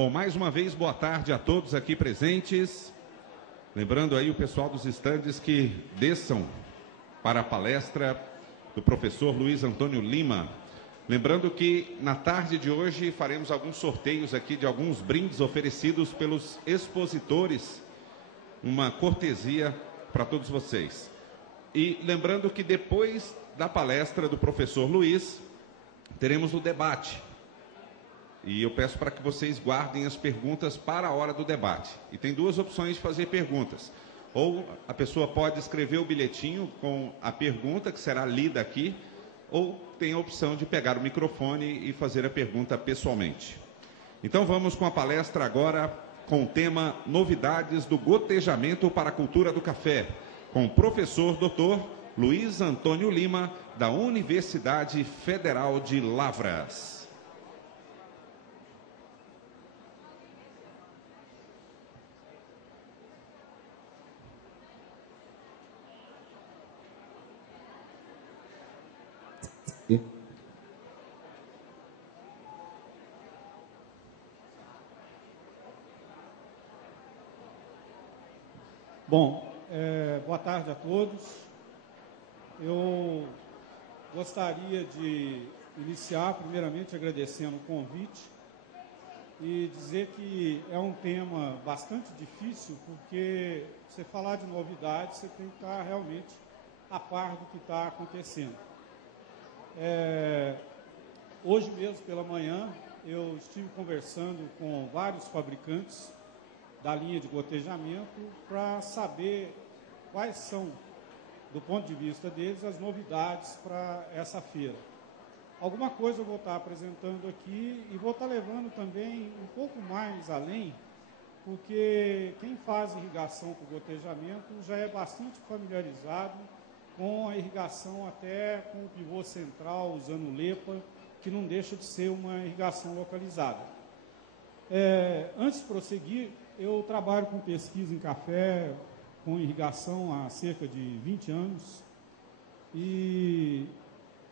Bom, mais uma vez, boa tarde a todos aqui presentes. Lembrando aí o pessoal dos estandes que desçam para a palestra do professor Luiz Antônio Lima. Lembrando que na tarde de hoje faremos alguns sorteios aqui de alguns brindes oferecidos pelos expositores. Uma cortesia para todos vocês. E lembrando que depois da palestra do professor Luiz, teremos o debate. E eu peço para que vocês guardem as perguntas para a hora do debate. E tem duas opções de fazer perguntas. Ou a pessoa pode escrever o bilhetinho com a pergunta, que será lida aqui, ou tem a opção de pegar o microfone e fazer a pergunta pessoalmente. Então vamos com a palestra agora com o tema Novidades do Gotejamento para a Cultura do Café, com o professor Dr. Luiz Antônio Lima, da Universidade Federal de Lavras. Bom, boa tarde a todos. Eu gostaria de iniciar, primeiramente, agradecendo o convite e dizer que é um tema bastante difícil, porque você falar de novidades, você tem que estar realmente a par do que está acontecendo. Hoje mesmo, pela manhã, eu estive conversando com vários fabricantes da linha de gotejamento para saber quais são, do ponto de vista deles, as novidades para essa feira. Alguma coisa eu vou estar apresentando aqui e vou estar levando também um pouco mais além, porque quem faz irrigação com gotejamento já é bastante familiarizado com a irrigação até com o pivô central, usando LEPA, que não deixa de ser uma irrigação localizada. Antes de prosseguir, eu trabalho com pesquisa em café, com irrigação há cerca de 20 anos e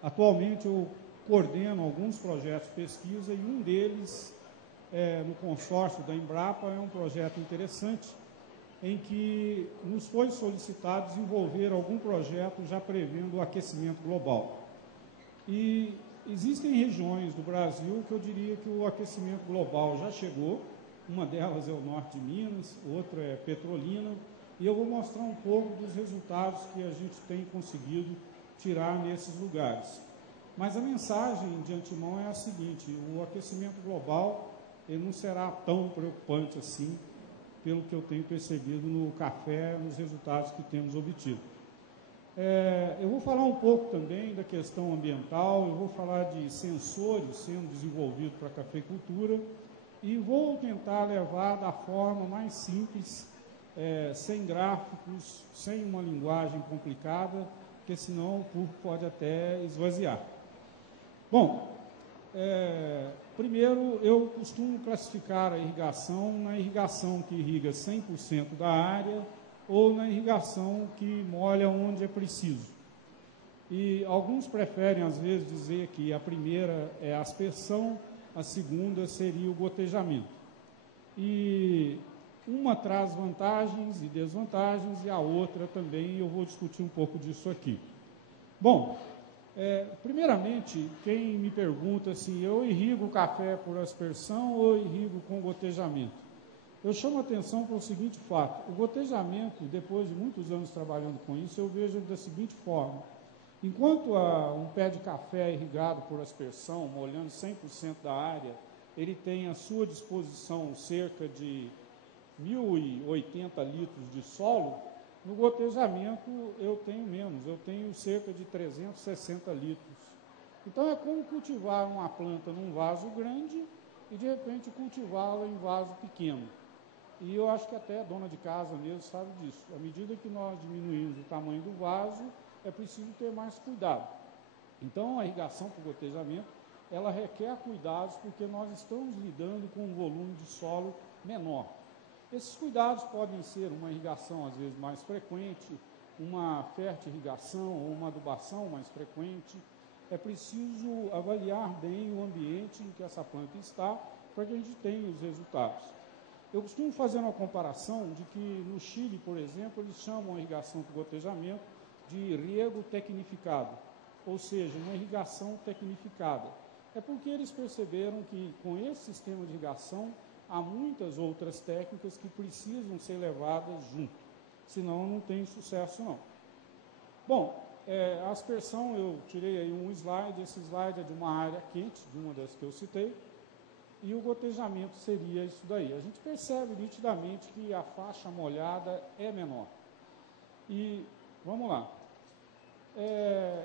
atualmente eu coordeno alguns projetos de pesquisa e um deles, no consórcio da Embrapa, é um projeto interessante em que nos foi solicitado desenvolver algum projeto já prevendo o aquecimento global. E existem regiões do Brasil que eu diria que o aquecimento global já chegou. Uma delas é o norte de Minas, outra é Petrolina, e eu vou mostrar um pouco dos resultados que a gente tem conseguido tirar nesses lugares. Mas a mensagem de antemão é a seguinte: o aquecimento global ele não será tão preocupante assim, pelo que eu tenho percebido no café, nos resultados que temos obtido. Eu vou falar um pouco também da questão ambiental, eu vou falar de sensores sendo desenvolvidos para a cafeicultura, e vou tentar levar da forma mais simples, sem gráficos, sem uma linguagem complicada, porque senão o público pode até esvaziar. Bom, primeiro eu costumo classificar a irrigação na irrigação que irriga 100% da área ou na irrigação que molha onde é preciso. E alguns preferem, às vezes, dizer que a primeira é a aspersão, a segunda seria o gotejamento. E uma traz vantagens e desvantagens, e a outra também, eu vou discutir um pouco disso aqui. Bom, primeiramente, quem me pergunta se eu irrigo o café por aspersão ou irrigo com gotejamento, eu chamo a atenção para o seguinte fato: o gotejamento, depois de muitos anos trabalhando com isso, eu vejo da seguinte forma: enquanto um pé de café irrigado por aspersão, molhando 100% da área, ele tem à sua disposição cerca de 1.080 litros de solo, no gotejamento eu tenho menos, eu tenho cerca de 360 litros. Então é como cultivar uma planta num vaso grande e de repente cultivá-la em vaso pequeno. E eu acho que até a dona de casa mesmo sabe disso. À medida que nós diminuímos o tamanho do vaso, é preciso ter mais cuidado. Então, a irrigação por gotejamento, ela requer cuidados porque nós estamos lidando com um volume de solo menor. Esses cuidados podem ser uma irrigação, às vezes, mais frequente, uma fertirrigação ou uma adubação mais frequente, é preciso avaliar bem o ambiente em que essa planta está para que a gente tenha os resultados. Eu costumo fazer uma comparação de que no Chile, por exemplo, eles chamam a irrigação por gotejamento de riego tecnificado, ou seja, uma irrigação tecnificada. É porque eles perceberam que com esse sistema de irrigação há muitas outras técnicas que precisam ser levadas junto, senão não tem sucesso não. Bom, a aspersão, eu tirei aí um slide, esse slide é de uma área quente, de uma das que eu citei, e o gotejamento seria isso daí. A gente percebe nitidamente que a faixa molhada é menor. E, vamos lá,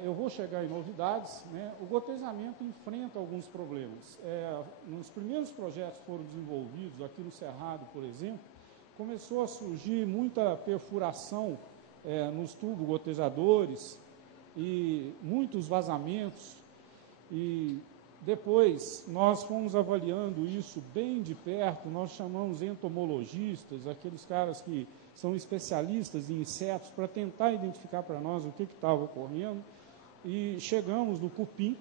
eu vou chegar em novidades, né? O gotejamento enfrenta alguns problemas. Nos primeiros projetos que foram desenvolvidos, aqui no Cerrado, por exemplo, começou a surgir muita perfuração nos tubos gotejadores e muitos vazamentos, e depois nós fomos avaliando isso bem de perto, nós chamamos entomologistas, aqueles caras que são especialistas em insetos, para tentar identificar para nós o que estava ocorrendo, e chegamos no cupim,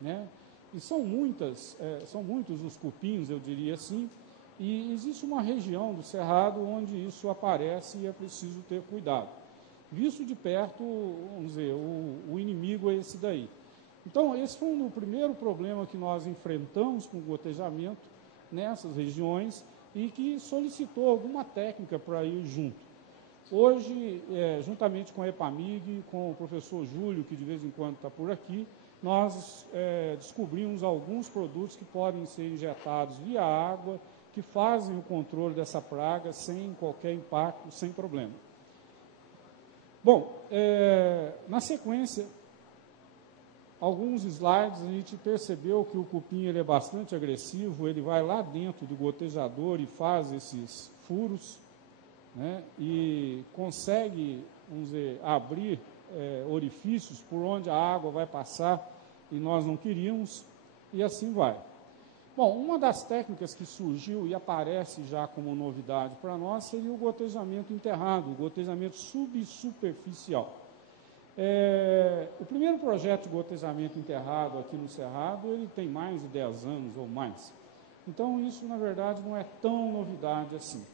né? E são muitos os cupins, eu diria assim, e existe uma região do Cerrado onde isso aparece e é preciso ter cuidado. Visto de perto, vamos dizer, o inimigo é esse daí. Então, esse foi o primeiro problema que nós enfrentamos com o gotejamento nessas regiões e que solicitou alguma técnica para ir junto. Hoje, juntamente com a EPAMIG, com o professor Júlio, que de vez em quando está por aqui, nós descobrimos alguns produtos que podem ser injetados via água, que fazem o controle dessa praga sem qualquer impacto, sem problema. Bom, na sequência, alguns slides, a gente percebeu que o cupim ele é bastante agressivo, ele vai lá dentro do gotejador e faz esses furos, né, e consegue, vamos dizer, abrir orifícios por onde a água vai passar e nós não queríamos, e assim vai. Bom, uma das técnicas que surgiu e aparece já como novidade para nós seria o gotejamento enterrado, o gotejamento subsuperficial. O primeiro projeto de gotejamento enterrado aqui no Cerrado, ele tem mais de 10 anos ou mais. Então, isso, na verdade, não é tão novidade assim.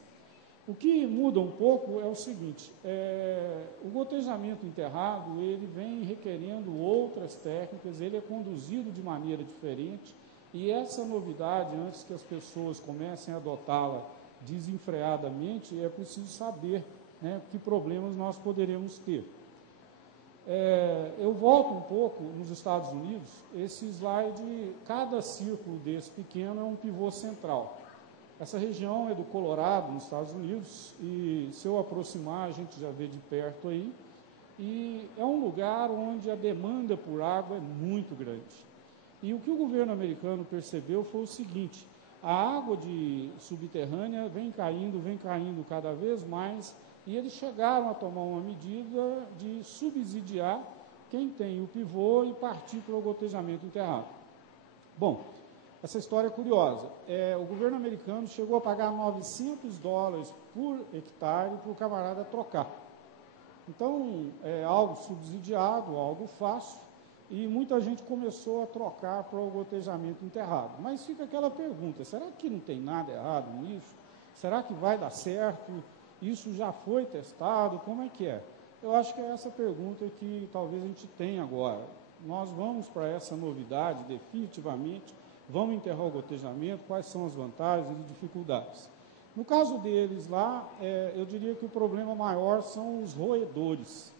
O que muda um pouco é o seguinte, o gotejamento enterrado, ele vem requerendo outras técnicas, ele é conduzido de maneira diferente, e essa novidade, antes que as pessoas comecem a adotá-la desenfreadamente, é preciso saber, né, que problemas nós poderemos ter. Eu volto um pouco nos Estados Unidos, esse slide, cada círculo desse pequeno é um pivô central. Essa região é do Colorado, nos Estados Unidos, e se eu aproximar, a gente já vê de perto aí, e é um lugar onde a demanda por água é muito grande. E o que o governo americano percebeu foi o seguinte, a água subterrânea vem caindo cada vez mais, e eles chegaram a tomar uma medida de subsidiar quem tem o pivô e partir para o gotejamento enterrado. Bom, essa história é curiosa. O governo americano chegou a pagar $900 por hectare para o camarada trocar. Então, é algo subsidiado, algo fácil, e muita gente começou a trocar para o gotejamento enterrado. Mas fica aquela pergunta, será que não tem nada errado nisso? Será que vai dar certo? Isso já foi testado? Como é que é? Eu acho que é essa pergunta que talvez a gente tenha agora. Nós vamos para essa novidade definitivamente, vamos enterrar o gotejamento, quais são as vantagens e dificuldades. No caso deles lá, eu diria que o problema maior são os roedores,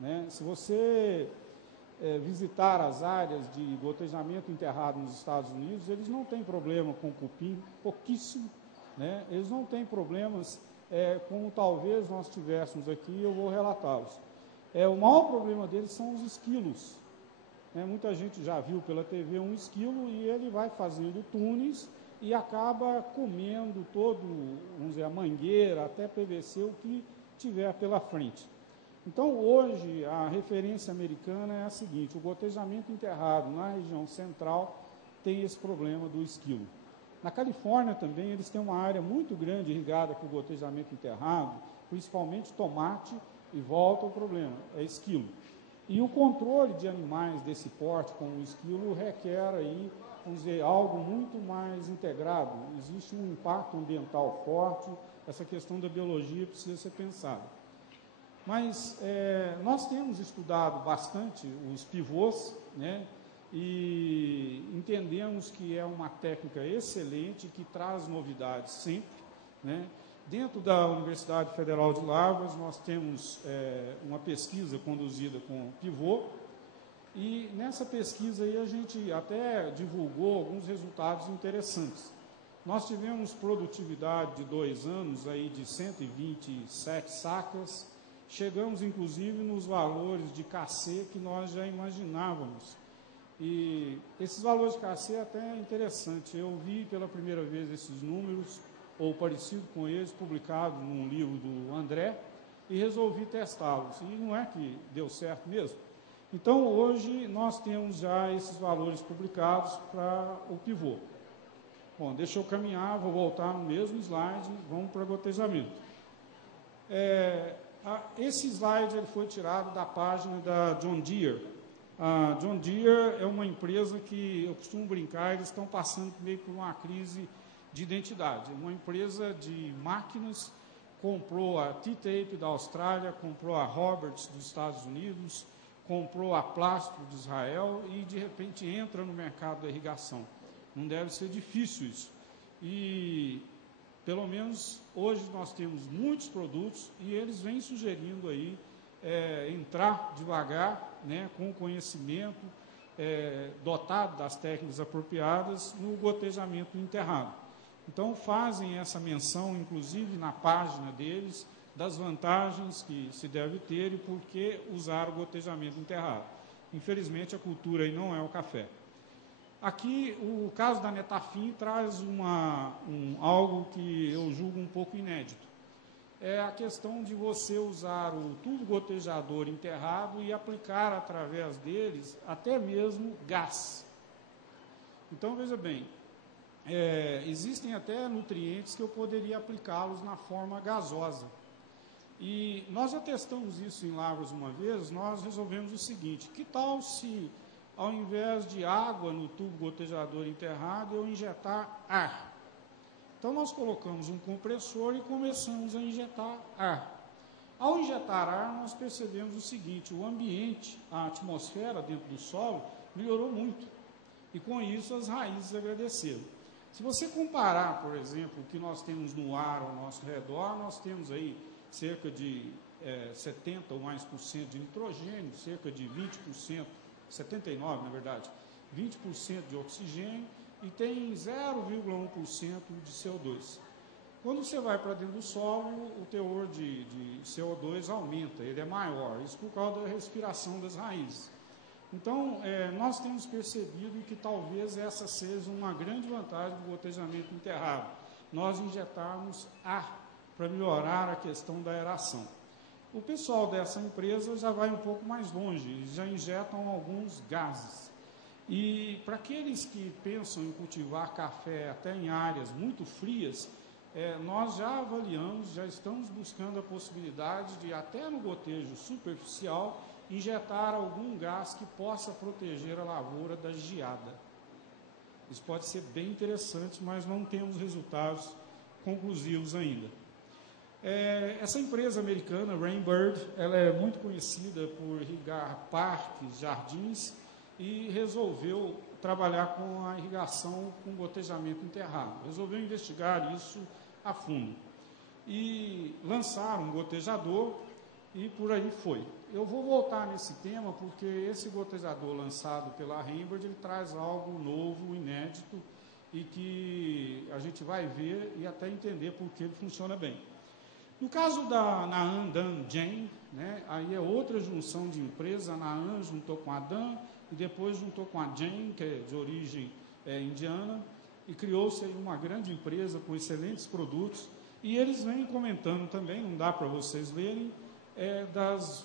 né? Se você visitar as áreas de gotejamento enterrado nos Estados Unidos, eles não têm problema com cupim, pouquíssimo, né? Eles não têm problemas como talvez nós tivéssemos aqui, eu vou relatá-los. O maior problema deles são os esquilos. Muita gente já viu pela TV um esquilo e ele vai fazendo túneis e acaba comendo todo, vamos dizer, a mangueira, até PVC, o que tiver pela frente. Então, hoje, a referência americana é a seguinte, o gotejamento enterrado na região central tem esse problema do esquilo. Na Califórnia também, eles têm uma área muito grande irrigada por gotejamento enterrado, principalmente tomate, e volta ao problema, é esquilo. E o controle de animais desse porte com o esquilo requer aí, vamos dizer, algo muito mais integrado. Existe um impacto ambiental forte, essa questão da biologia precisa ser pensada. Mas nós temos estudado bastante os pivôs, né, e entendemos que é uma técnica excelente, que traz novidades sempre, né. Dentro da Universidade Federal de Lavras, nós temos uma pesquisa conduzida com pivô, e nessa pesquisa aí a gente até divulgou alguns resultados interessantes. Nós tivemos produtividade de 2 anos aí de 127 sacas, chegamos inclusive nos valores de KC que nós já imaginávamos. E esses valores de KC até é interessante, eu vi pela primeira vez esses números, ou parecido com eles, publicado num livro do André, e resolvi testá-los. E não é que deu certo mesmo. Então, hoje, nós temos já esses valores publicados para o pivô. Bom, deixa eu caminhar, vou voltar no mesmo slide, vamos para gotejamento. Esse slide ele foi tirado da página da John Deere. A John Deere é uma empresa que, eu costumo brincar, eles estão passando meio por uma crise de identidade. Uma empresa de máquinas comprou a T-Tape da Austrália, comprou a Roberts dos Estados Unidos, comprou a Plástico de Israel e, de repente, entra no mercado da irrigação. Não deve ser difícil isso. E, pelo menos, hoje nós temos muitos produtos e eles vêm sugerindo aí entrar devagar, né, com conhecimento, dotado das técnicas apropriadas no gotejamento enterrado. Então, fazem essa menção, inclusive na página deles, das vantagens que se deve ter e por que usar o gotejamento enterrado. Infelizmente, a cultura aí não é o café. Aqui, o caso da Netafim traz algo que eu julgo um pouco inédito. É a questão de você usar o tubo gotejador enterrado e aplicar através deles até mesmo gás. Então, veja bem, existem até nutrientes que eu poderia aplicá-los na forma gasosa. E nós já testamos isso em Lavras uma vez, nós resolvemos o seguinte: que tal se, ao invés de água no tubo gotejador enterrado, eu injetar ar? Então, nós colocamos um compressor e começamos a injetar ar. Ao injetar ar, nós percebemos o seguinte: o ambiente, a atmosfera dentro do solo, melhorou muito. E, com isso, as raízes agradeceram. Se você comparar, por exemplo, o que nós temos no ar ao nosso redor, nós temos aí cerca de 70% ou mais de nitrogênio, cerca de 20%, 79% na verdade, 20% de oxigênio e tem 0,1% de CO2. Quando você vai para dentro do solo, o teor de CO2 aumenta, ele é maior, isso por causa da respiração das raízes. Então, nós temos percebido que talvez essa seja uma grande vantagem do gotejamento enterrado, nós injetarmos ar para melhorar a questão da aeração. O pessoal dessa empresa já vai um pouco mais longe, eles já injetam alguns gases. E para aqueles que pensam em cultivar café até em áreas muito frias, nós já avaliamos, já estamos buscando a possibilidade de, até no gotejo superficial, injetar algum gás que possa proteger a lavoura da geada. Isso pode ser bem interessante, mas não temos resultados conclusivos ainda. Essa empresa americana, Rainbird, ela é muito conhecida por irrigar parques, jardins, e resolveu trabalhar com a irrigação com gotejamento enterrado. Resolveu investigar isso a fundo. E lançaram um gotejador e por aí foi. Eu vou voltar nesse tema porque esse gotejador lançado pela Rainbird, ele traz algo novo, inédito, e que a gente vai ver e até entender por que ele funciona bem. No caso da Naan Dan Jain, né, aí é outra junção de empresas, a Naan juntou com a Dan e depois juntou com a Jain, que é de origem indiana, e criou-se uma grande empresa com excelentes produtos, e eles vêm comentando também, não dá para vocês lerem,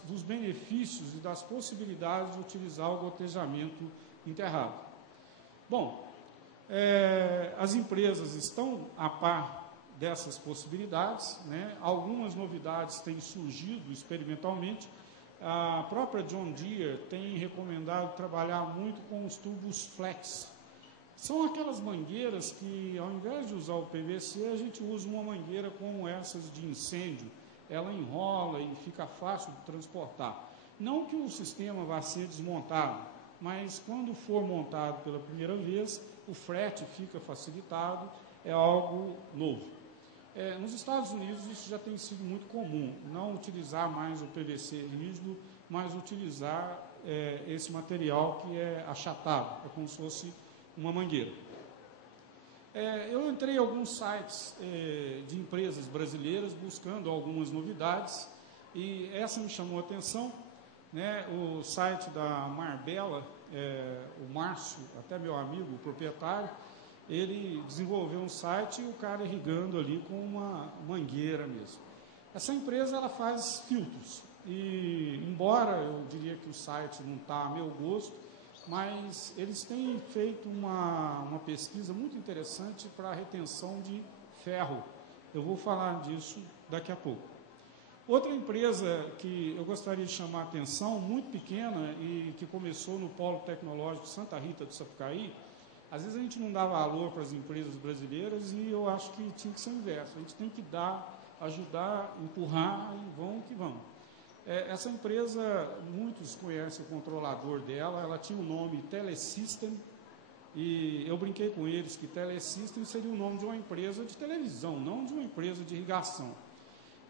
dos benefícios e das possibilidades de utilizar o gotejamento enterrado. Bom, as empresas estão a par dessas possibilidades, né? Algumas novidades têm surgido experimentalmente. A própria John Deere tem recomendado trabalhar muito com os tubos flex. São aquelas mangueiras que, ao invés de usar o PVC, a gente usa uma mangueira como essas de incêndio. Ela enrola e fica fácil de transportar. Não que o sistema vá ser desmontado, mas quando for montado pela primeira vez, o frete fica facilitado, é algo novo. Nos Estados Unidos isso já tem sido muito comum, não utilizar mais o PVC rígido, mas utilizar esse material que é achatado, é como se fosse uma mangueira. Eu entrei em alguns sites de empresas brasileiras buscando algumas novidades e essa me chamou a atenção, né? O site da Marbella, o Márcio, até meu amigo, o proprietário, ele desenvolveu um site e o cara irrigando ali com uma mangueira mesmo. Essa empresa ela faz filtros e, embora eu diria que o site não está a meu gosto, mas eles têm feito uma pesquisa muito interessante para a retenção de ferro. Eu vou falar disso daqui a pouco. Outra empresa que eu gostaria de chamar a atenção, muito pequena e que começou no Polo Tecnológico Santa Rita do Sapucaí. Às vezes a gente não dá valor para as empresas brasileiras e eu acho que tinha que ser o inverso. A gente tem que ajudar, empurrar e vão que vão. Essa empresa, muitos conhecem o controlador dela, ela tinha o nome Telesystem e eu brinquei com eles que Telesystem seria o nome de uma empresa de televisão, não de uma empresa de irrigação.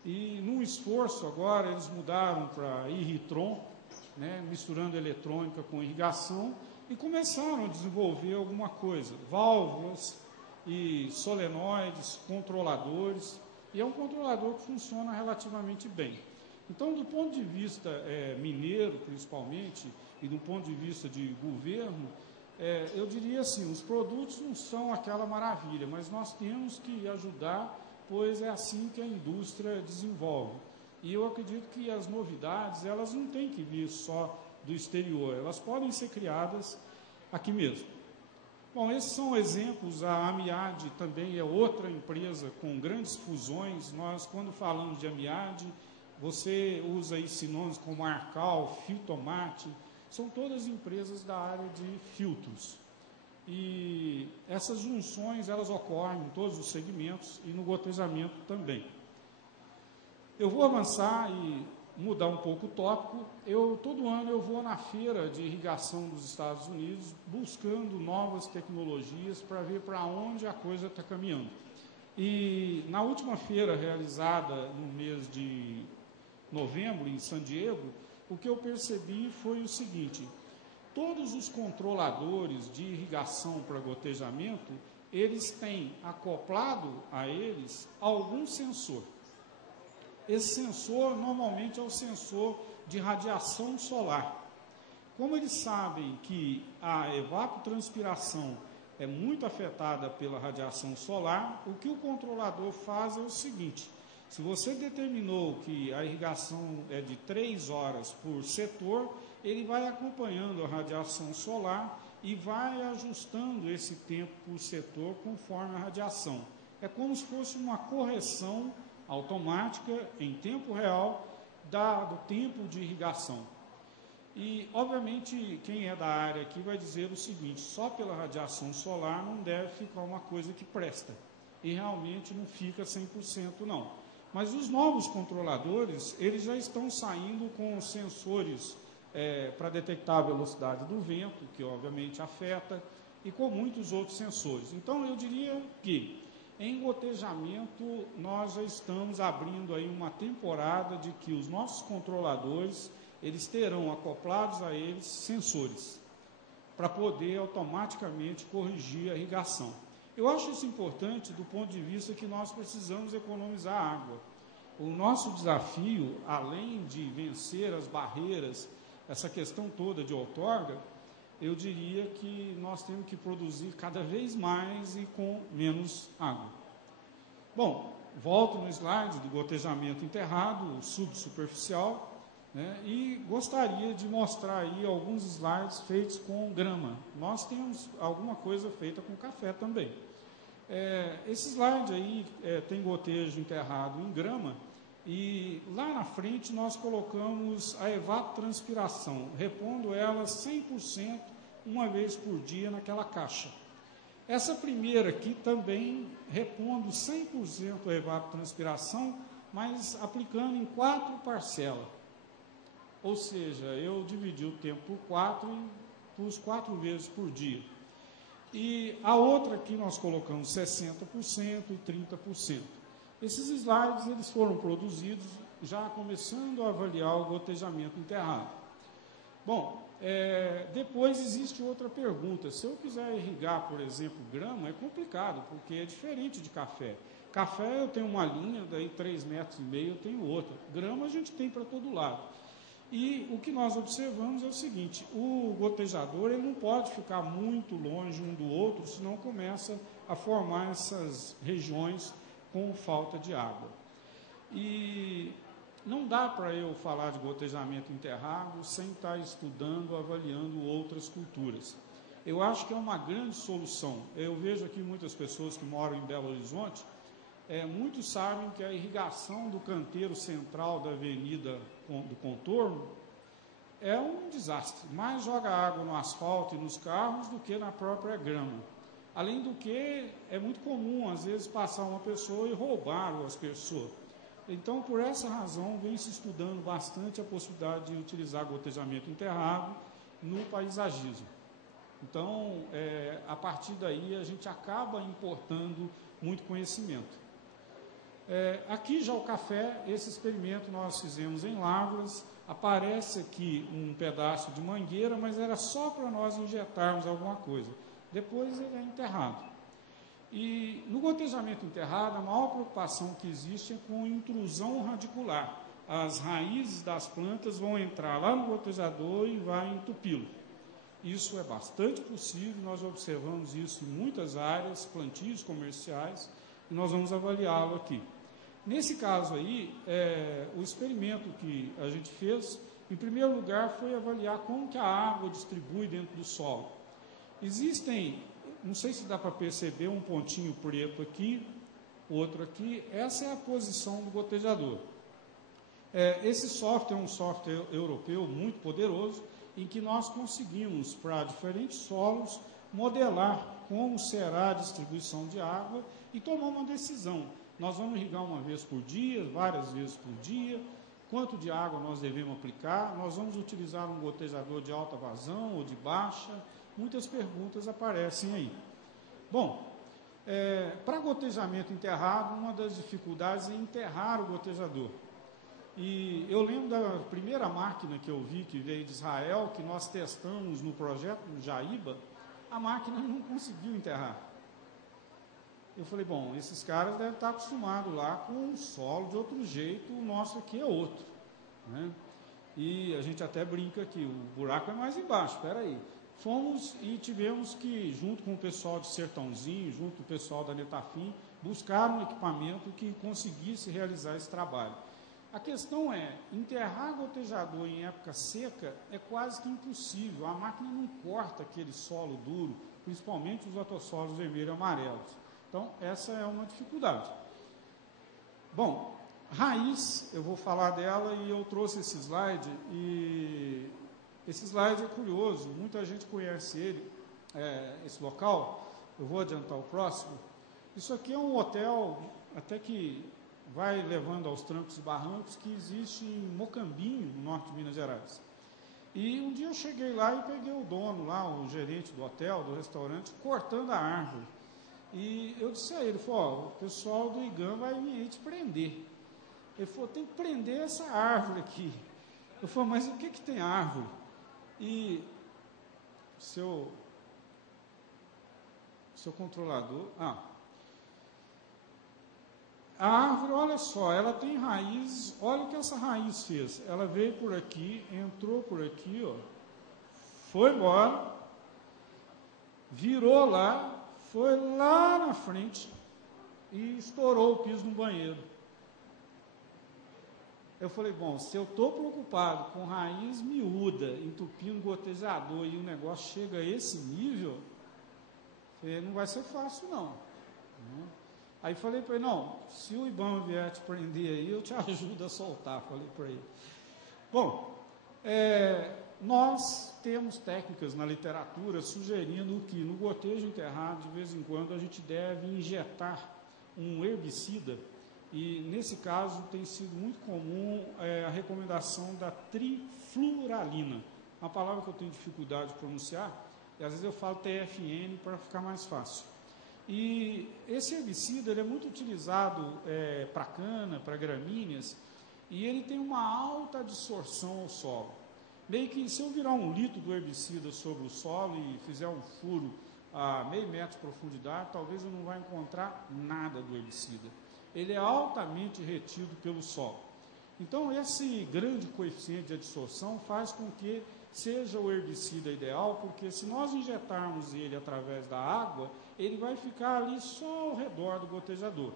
E num esforço agora eles mudaram para Irritron, né, misturando eletrônica com irrigação, e começaram a desenvolver alguma coisa, válvulas e solenoides, controladores, e é um controlador que funciona relativamente bem. Então, do ponto de vista mineiro, principalmente, e do ponto de vista de governo, eu diria assim, os produtos não são aquela maravilha, mas nós temos que ajudar, pois é assim que a indústria desenvolve. E eu acredito que as novidades, elas não têm que vir só do exterior, elas podem ser criadas aqui mesmo. Bom, esses são exemplos. A Amiad também é outra empresa com grandes fusões. Nós, quando falamos de Amiad, você usa aí sinônimos como Arcal, Filtomate, são todas empresas da área de filtros. E essas junções, elas ocorrem em todos os segmentos e no gotejamento também. Eu vou avançar e mudar um pouco o tópico. Todo ano eu vou na feira de irrigação dos Estados Unidos buscando novas tecnologias para ver para onde a coisa está caminhando. E na última feira realizada no mês de novembro em San Diego, o que eu percebi foi o seguinte: todos os controladores de irrigação para gotejamento, eles têm acoplado a eles algum sensor. Esse sensor, normalmente, é o sensor de radiação solar. Como eles sabem que a evapotranspiração é muito afetada pela radiação solar, o que o controlador faz é o seguinte: se você determinou que a irrigação é de 3 horas por setor, ele vai acompanhando a radiação solar e vai ajustando esse tempo por setor conforme a radiação. É como se fosse uma correção automática, em tempo real, do tempo de irrigação. E, obviamente, quem é da área aqui vai dizer o seguinte: só pela radiação solar não deve ficar uma coisa que presta. E realmente não fica 100% não. Mas os novos controladores, eles já estão saindo com sensores para detectar a velocidade do vento, que obviamente afeta, e com muitos outros sensores. Então, eu diria que em gotejamento, nós já estamos abrindo aí uma temporada de que os nossos controladores, eles terão acoplados a eles sensores, para poder automaticamente corrigir a irrigação. Eu acho isso importante do ponto de vista que nós precisamos economizar água. O nosso desafio, além de vencer as barreiras, essa questão toda de outorga, eu diria que nós temos que produzir cada vez mais e com menos água. Bom, volto no slide do gotejamento enterrado, subsuperficial, né, e gostaria de mostrar aí alguns slides feitos com grama. Nós temos alguma coisa feita com café também. Esse slide aí tem gotejo enterrado em grama, E lá na frente nós colocamos a evapotranspiração, repondo ela 100% uma vez por dia naquela caixa. Essa primeira aqui também repondo 100% a evapotranspiração, mas aplicando em 4 parcelas. Ou seja, eu dividi o tempo por 4 e pus 4 vezes por dia. E a outra aqui nós colocamos 60% e 30%. Esses slides eles foram produzidos já começando a avaliar o gotejamento enterrado. Bom, depois existe outra pergunta. Se eu quiser irrigar, por exemplo, grama, é complicado, porque é diferente de café. Café eu tenho uma linha, daí 3,5 metros eu tenho outra. Grama a gente tem para todo lado. E o que nós observamos é o seguinte, o gotejador ele não pode ficar muito longe um do outro, senão começa a formar essas regiões com falta de água. E não dá para eu falar de gotejamento enterrado sem estar estudando, avaliando outras culturas. Eu acho que é uma grande solução. Eu vejo aqui muitas pessoas que moram em Belo Horizonte, muitos sabem que a irrigação do canteiro central da avenida do contorno é um desastre. Mais joga água no asfalto e nos carros do que na própria grama. Além do que, é muito comum, às vezes, passar uma pessoa e roubar o aspersor. Então, por essa razão, vem se estudando bastante a possibilidade de utilizar gotejamento enterrado no paisagismo. Então, a partir daí, a gente acaba importando muito conhecimento. Aqui já o café, esse experimento nós fizemos em Lavras, aparece aqui um pedaço de mangueira, mas era só para nós injetarmos alguma coisa. Depois ele é enterrado. E no gotejamento enterrado, a maior preocupação que existe é com intrusão radicular. As raízes das plantas vão entrar lá no gotejador e vai entupi-lo. Isso é bastante possível, nós observamos isso em muitas áreas, plantios comerciais, e nós vamos avaliá-lo aqui. Nesse caso aí, o experimento que a gente fez, em primeiro lugar, foi avaliar como que a água distribui dentro do solo. Existem, não sei se dá para perceber, um pontinho preto aqui, outro aqui, essa é a posição do gotejador. Esse software é um software europeu muito poderoso, em que nós conseguimos, para diferentes solos, modelar como será a distribuição de água e tomar uma decisão. Nós vamos irrigar uma vez por dia, várias vezes por dia, quanto de água nós devemos aplicar, nós vamos utilizar um gotejador de alta vazão ou de baixa, muitas perguntas aparecem aí. Bom, para gotejamento enterrado, uma das dificuldades é enterrar o gotejador. E eu lembro da primeira máquina que eu vi, que veio de Israel, que nós testamos no projeto no Jaíba, a máquina não conseguiu enterrar. Eu falei, bom, esses caras devem estar acostumados lá com o solo de outro jeito, o nosso aqui é outro. Né? E a gente até brinca aqui, o buraco é mais embaixo, espera aí. Fomos e tivemos que, junto com o pessoal de Sertãozinho, junto com o pessoal da Netafim, buscar um equipamento que conseguisse realizar esse trabalho. A questão é, enterrar gotejador em época seca é quase que impossível. A máquina não corta aquele solo duro, principalmente os otossolos vermelhos e amarelos. Então, essa é uma dificuldade. Bom, raiz, eu vou falar dela e eu trouxe esse slide, e esse slide é curioso, muita gente conhece ele, esse local. Eu vou adiantar o próximo. Isso aqui é um hotel, até que vai levando aos trancos e barrancos, que existe em Mocambinho, no norte de Minas Gerais. E um dia eu cheguei lá e peguei o dono lá, o gerente do hotel, do restaurante, cortando a árvore. E eu disse a ele, o pessoal do IGAM vai vir aí te prender. Ele falou, tem que prender essa árvore aqui. Eu falei, mas o que tem árvore? E seu controlador... A árvore, olha só, ela tem raízes, olha o que essa raiz fez. Ela veio por aqui, entrou por aqui, ó, foi embora, virou lá, foi lá na frente e estourou o piso no banheiro. Eu falei, bom, se eu estou preocupado com raiz miúda, entupindo gotejador e o negócio chega a esse nível, não vai ser fácil não. Aí falei para ele, não, se o IBAMA vier te prender aí, eu te ajudo a soltar, falei para ele. Bom, nós temos técnicas na literatura sugerindo que no gotejo enterrado, de vez em quando, a gente deve injetar um herbicida, e nesse caso tem sido muito comum a recomendação da trifluoralina, uma palavra que eu tenho dificuldade de pronunciar, e às vezes eu falo TFN para ficar mais fácil. E esse herbicida ele é muito utilizado para cana, para gramíneas, e ele tem uma alta absorção ao solo. Meio que se eu virar 1 litro do herbicida sobre o solo e fizer um furo a meio metro de profundidade, talvez eu não vá encontrar nada do herbicida. Ele é altamente retido pelo solo. Então, esse grande coeficiente de absorção faz com que seja o herbicida ideal, porque se nós injetarmos ele através da água, ele vai ficar ali só ao redor do gotejador.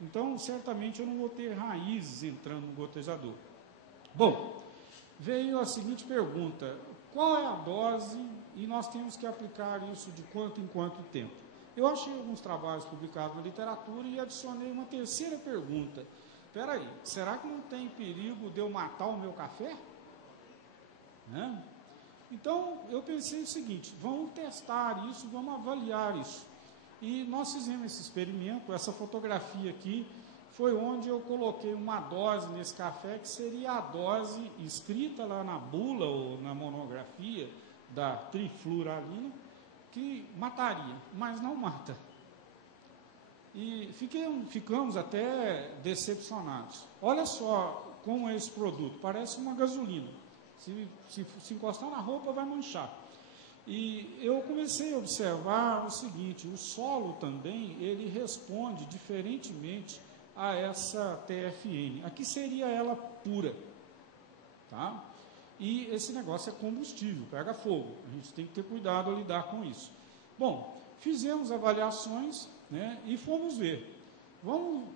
Então, certamente eu não vou ter raízes entrando no gotejador. Bom, veio a seguinte pergunta: qual é a dose e nós temos que aplicar isso de quanto em quanto tempo? Eu achei alguns trabalhos publicados na literatura e adicionei uma terceira pergunta. Espera aí, será que não tem perigo de eu matar o meu café? Né? Então, eu pensei o seguinte, vamos testar isso, vamos avaliar isso. E nós fizemos esse experimento, essa fotografia aqui, foi onde eu coloquei uma dose nesse café, que seria a dose escrita lá na bula ou na monografia da trifluoralina, que mataria, mas não mata. E ficamos até decepcionados. Olha só como é esse produto, parece uma gasolina. Se encostar na roupa vai manchar. E eu comecei a observar o seguinte, o solo também, ele responde diferentemente a essa TFN. Aqui seria ela pura, tá? E esse negócio é combustível, pega fogo. A gente tem que ter cuidado a lidar com isso. Bom, fizemos avaliações, né, e fomos ver. Vamos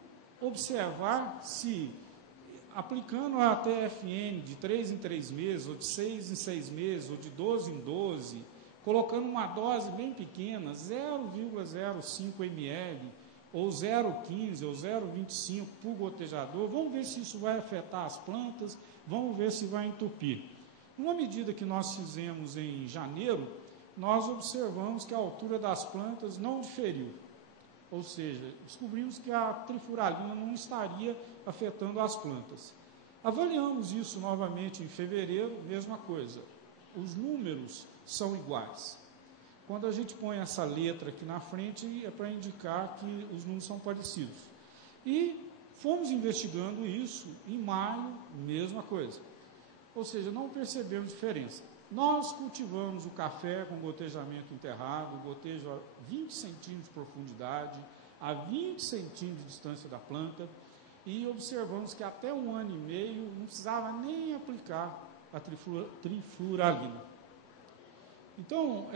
observar se, aplicando a TFN de 3 em 3 meses, ou de 6 em 6 meses, ou de 12 em 12, colocando uma dose bem pequena, 0,05 ml, ou 0,15 ou 0,25 por gotejador, vamos ver se isso vai afetar as plantas, vamos ver se vai entupir. Numa medida que nós fizemos em janeiro, nós observamos que a altura das plantas não diferiu. Ou seja, descobrimos que a trifluoralina não estaria afetando as plantas. Avaliamos isso novamente em fevereiro, mesma coisa. Os números são iguais. Quando a gente põe essa letra aqui na frente, é para indicar que os números são parecidos. E fomos investigando isso, em maio, mesma coisa. Ou seja, não percebemos diferença. Nós cultivamos o café com gotejamento enterrado, gotejo a 20 centímetros de profundidade, a 20 centímetros de distância da planta, e observamos que até 1 ano e meio não precisava nem aplicar a trifluoralina. Então,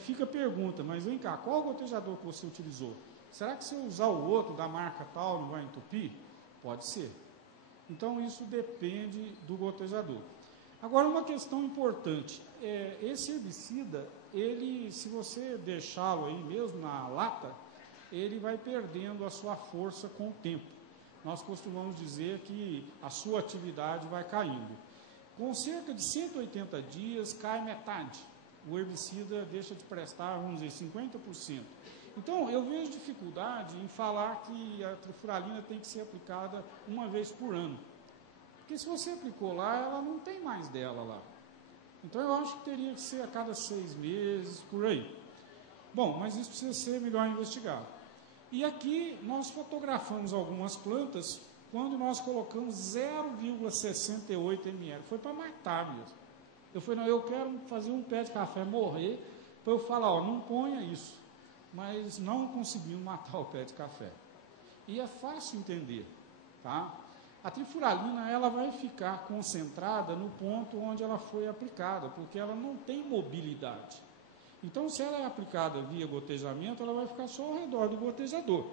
fica a pergunta, mas vem cá, qual gotejador que você utilizou? Será que se eu usar o outro da marca tal não vai entupir? Pode ser. Então, isso depende do gotejador. Agora, uma questão importante, esse herbicida, ele, se você deixá-lo aí mesmo na lata, ele vai perdendo a sua força com o tempo. Nós costumamos dizer que a sua atividade vai caindo. Com cerca de 180 dias, cai metade. O herbicida deixa de prestar, vamos dizer, 50%. Então, eu vejo dificuldade em falar que a trifluoralina tem que ser aplicada uma vez por ano. Porque se você aplicou lá, ela não tem mais dela lá. Então, eu acho que teria que ser a cada 6 meses, por aí. Bom, mas isso precisa ser melhor investigado. E aqui, nós fotografamos algumas plantas quando nós colocamos 0,68 ml. Foi para matar mesmo. Eu falei, não, eu quero fazer um pé de café morrer, para eu falar, ó, não ponha isso. Mas não conseguimos matar o pé de café. E é fácil entender, tá? A trifluoralina, ela vai ficar concentrada no ponto onde ela foi aplicada, porque ela não tem mobilidade. Então, se ela é aplicada via gotejamento, ela vai ficar só ao redor do gotejador.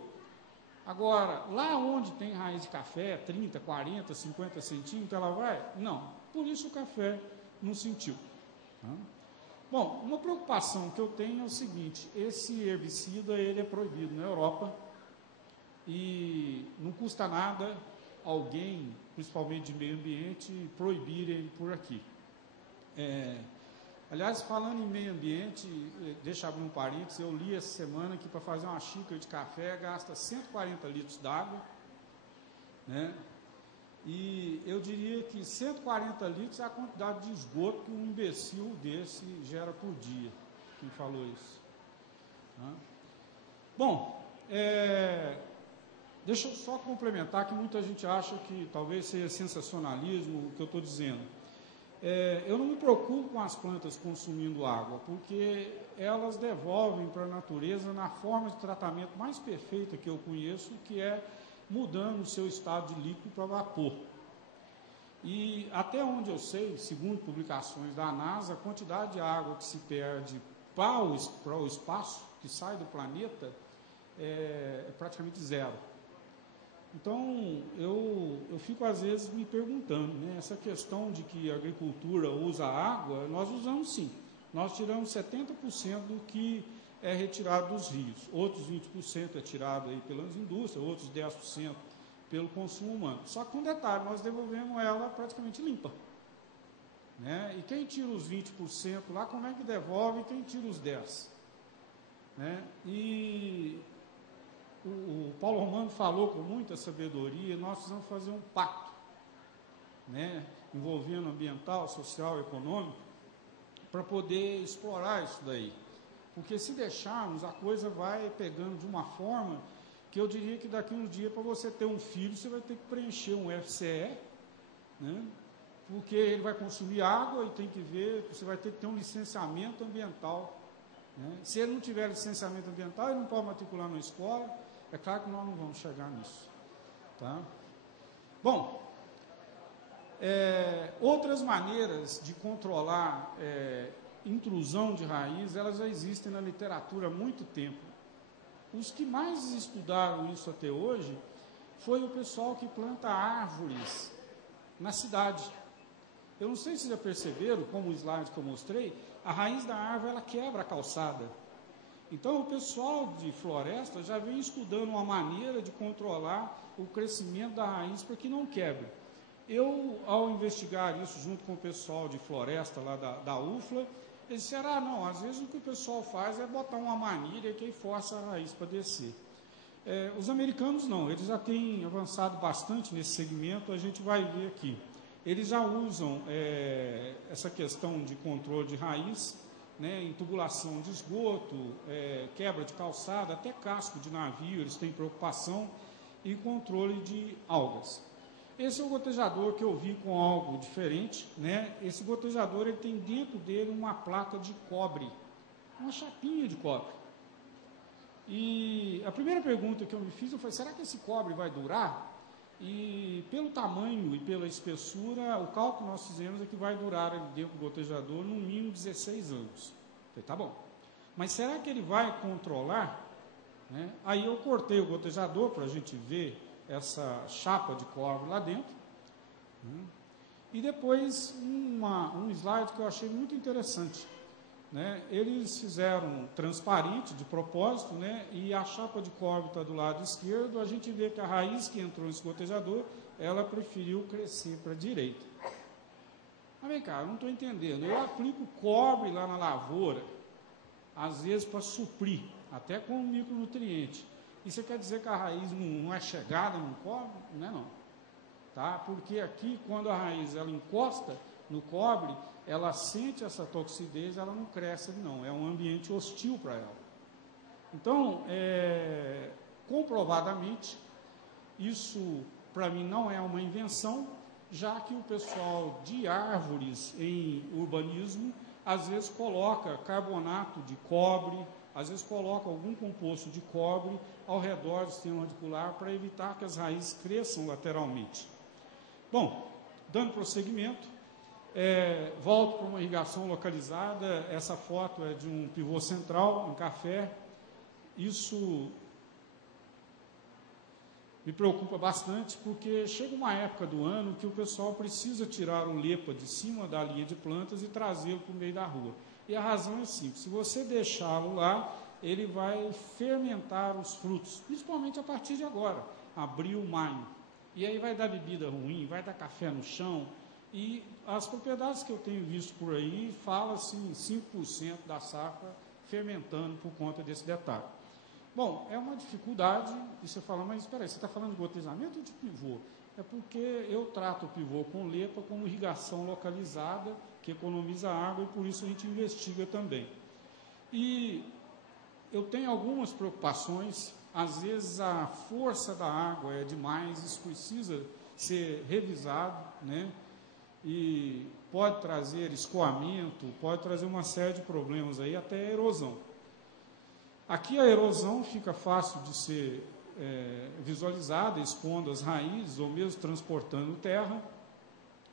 Agora, lá onde tem raiz de café, 30, 40, 50 centímetros, ela vai? Não. Por isso o café não sentiu. Tá? Bom, uma preocupação que eu tenho é o seguinte, esse herbicida ele é proibido na Europa, e não custa nada alguém, principalmente de meio ambiente, proibirem por aqui. Aliás, falando em meio ambiente, deixa eu abrir um parênteses, eu li essa semana que para fazer uma xícara de café gasta 140 litros d'água, né? E eu diria que 140 litros é a quantidade de esgoto que um imbecil desse gera por dia. Quem falou isso? Bom, deixa eu só complementar que muita gente acha que talvez seja sensacionalismo o que eu estou dizendo. Eu não me preocupo com as plantas consumindo água, porque elas devolvem para a natureza na forma de tratamento mais perfeita que eu conheço, que é mudando o seu estado de líquido para vapor. E até onde eu sei, segundo publicações da NASA, a quantidade de água que se perde para o espaço, que sai do planeta, é praticamente zero. Então, eu fico às vezes me perguntando, né, essa questão de que a agricultura usa água, nós usamos sim. Nós tiramos 70% do que é retirado dos rios. Outros 20% é tirado aí pelas indústrias, outros 10% pelo consumo humano. Só que com detalhe, nós devolvemos ela praticamente limpa. Né? E quem tira os 20% lá, como é que devolve? E quem tira os 10%? Né? E o Paulo Romano falou com muita sabedoria, nós precisamos fazer um pacto, né, envolvendo ambiental, social, econômico, para poder explorar isso daí. Porque se deixarmos, a coisa vai pegando de uma forma que eu diria que daqui a uns dias, para você ter um filho, você vai ter que preencher um FCE, né, porque ele vai consumir água e tem que ver, você vai ter que ter um licenciamento ambiental. Né? Se ele não tiver licenciamento ambiental, ele não pode matricular na escola. É claro que nós não vamos chegar nisso. Tá? Bom, outras maneiras de controlar intrusão de raiz, elas já existem na literatura há muito tempo. Os que mais estudaram isso até hoje foi o pessoal que planta árvores na cidade. Eu não sei se já perceberam, como o slide que eu mostrei, a raiz da árvore ela quebra a calçada. Então, o pessoal de floresta já vem estudando uma maneira de controlar o crescimento da raiz para que não quebre. Eu, ao investigar isso junto com o pessoal de floresta lá da UFLA, eles disseram, não, às vezes o que o pessoal faz é botar uma manilha que aí força a raiz para descer. Os americanos não, eles já têm avançado bastante nesse segmento, a gente vai ver aqui. Eles já usam essa questão de controle de raiz, né, em tubulação de esgoto, quebra de calçada, até casco de navio, eles têm preocupação, e controle de algas. Esse é o gotejador que eu vi com algo diferente, né? Esse gotejador ele tem dentro dele uma placa de cobre, uma chapinha de cobre. E a primeira pergunta que eu me fiz foi, será que esse cobre vai durar? E pelo tamanho e pela espessura, o cálculo que nós fizemos é que vai durar dentro do gotejador no mínimo 16 anos. Falei, tá bom. Mas será que ele vai controlar? Né? Aí eu cortei o gotejador para a gente ver essa chapa de cobre lá dentro. Né? E depois um slide que eu achei muito interessante. Né? Eles fizeram transparente de propósito, né? E a chapa de cobre está do lado esquerdo, a gente vê que a raiz que entrou nesse gotejador, ela preferiu crescer para a direita. Mas vem cá, eu não estou entendendo, eu aplico cobre lá na lavoura, às vezes para suprir, até com um micronutriente. Isso quer dizer que a raiz não é chegada no cobre? Não é não. Tá? Porque aqui, quando a raiz ela encosta no cobre, ela sente essa toxidez, ela não cresce não, é um ambiente hostil para ela. Então, comprovadamente, isso para mim não é uma invenção, já que o pessoal de árvores em urbanismo, às vezes coloca carbonato de cobre, às vezes coloca algum composto de cobre ao redor do sistema radicular para evitar que as raízes cresçam lateralmente. Bom, dando prosseguimento, volto para uma irrigação localizada. Essa foto é de um pivô central, um café. Isso me preocupa bastante, porque chega uma época do ano que o pessoal precisa tirar o lepa de cima da linha de plantas e trazê-lo para o meio da rua. E a razão é simples, se você deixá-lo lá, ele vai fermentar os frutos, principalmente a partir de agora, abril, maio. E aí vai dar bebida ruim, vai dar café no chão, e as propriedades que eu tenho visto por aí, fala-se em 5% da safra fermentando por conta desse detalhe. Bom, é uma dificuldade, e você fala, mas espera aí, você está falando de gotejamento ou de pivô? É porque eu trato o pivô com lepa como irrigação localizada, que economiza água, e por isso a gente investiga também. E eu tenho algumas preocupações, às vezes a força da água é demais, isso precisa ser revisado, né? E pode trazer escoamento, pode trazer uma série de problemas aí, até erosão. Aqui a erosão fica fácil de ser visualizada, expondo as raízes ou mesmo transportando terra,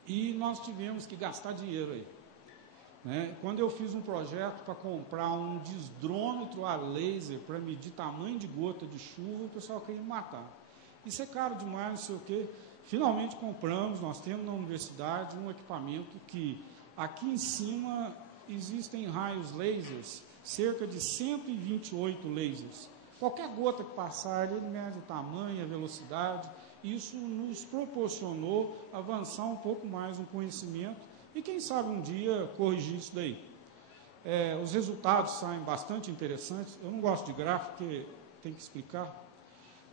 e nós tivemos que gastar dinheiro aí. Né? Quando eu fiz um projeto para comprar um desdrômetro a laser para medir tamanho de gota de chuva, o pessoal queria me matar. Isso é caro demais, não sei o quê. Finalmente compramos, nós temos na universidade um equipamento que aqui em cima existem raios lasers, cerca de 128 lasers. Qualquer gota que passar, ele mede o tamanho, a velocidade. Isso nos proporcionou avançar um pouco mais no conhecimento e, quem sabe, um dia corrigir isso daí. Os resultados saem bastante interessantes. Eu não gosto de gráfico, porque tem que explicar.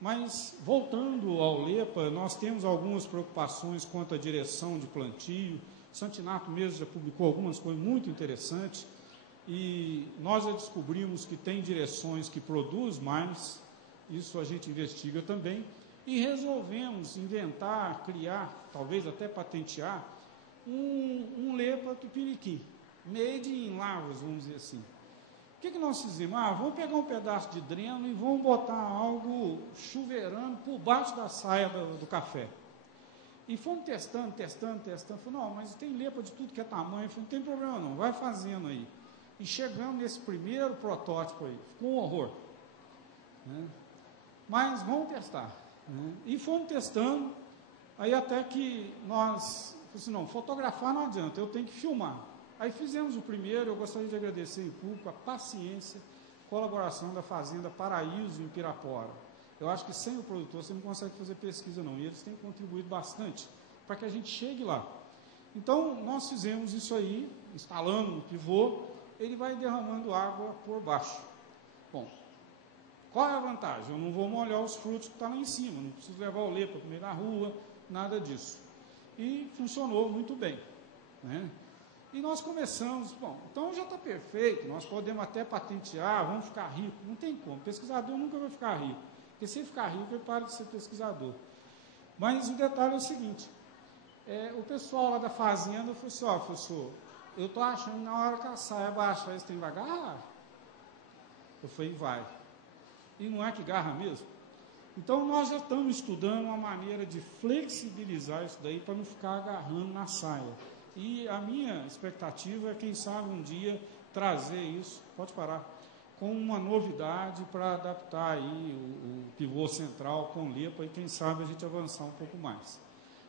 Mas, voltando ao LEPA, nós temos algumas preocupações quanto à direção de plantio. Santinato mesmo já publicou algumas coisas muito interessantes. E nós já descobrimos que tem direções que produzem mais, isso a gente investiga também, e resolvemos inventar, criar, talvez até patentear, um lepa tupiniquim, made in Lavras, vamos dizer assim. O que nós fizemos? Vamos pegar um pedaço de dreno e vamos botar algo chuveirando por baixo da saia do café. E fomos testando. Falei, não, mas tem lepa de tudo que é tamanho. Falei, não tem problema não, vai fazendo aí. E chegamos nesse primeiro protótipo aí, ficou um horror. Né? Mas vamos testar. Né? E fomos testando, aí até que nós, assim, não, fotografar não adianta, eu tenho que filmar. Aí fizemos o primeiro, eu gostaria de agradecer em público a paciência, colaboração da Fazenda Paraíso em Pirapora. Eu acho que sem o produtor você não consegue fazer pesquisa não, e eles têm contribuído bastante para que a gente chegue lá. Então, nós fizemos isso aí, instalando no pivô, ele vai derramando água por baixo. Bom, qual é a vantagem? Eu não vou molhar os frutos que estão lá em cima, não preciso levar o lepa para comer na rua, nada disso. E funcionou muito bem. Né? E nós começamos, bom, então já está perfeito, nós podemos até patentear, vamos ficar ricos. Não tem como, pesquisador nunca vai ficar rico. Porque se ficar rico, ele para de ser pesquisador. Mas o detalhe é o seguinte, o pessoal lá da fazenda falou assim, professor, eu estou achando que na hora que a saia baixar, eles têm que agarrar. Eu falei, vai. E não é que garra mesmo? Então, nós já estamos estudando uma maneira de flexibilizar isso daí para não ficar agarrando na saia. E a minha expectativa é, quem sabe, um dia trazer isso, pode parar, com uma novidade para adaptar aí o pivô central com lepa e, quem sabe, a gente avançar um pouco mais.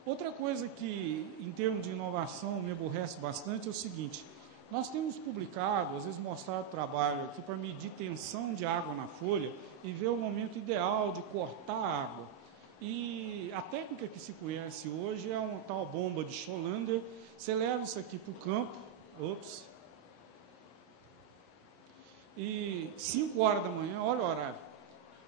Outra coisa que, em termos de inovação, me aborrece bastante é o seguinte, nós temos publicado, às vezes mostrado trabalho aqui para medir tensão de água na folha e ver o momento ideal de cortar a água. E a técnica que se conhece hoje é uma tal bomba de Scholander, você leva isso aqui para o campo, e 5 horas da manhã, olha o horário,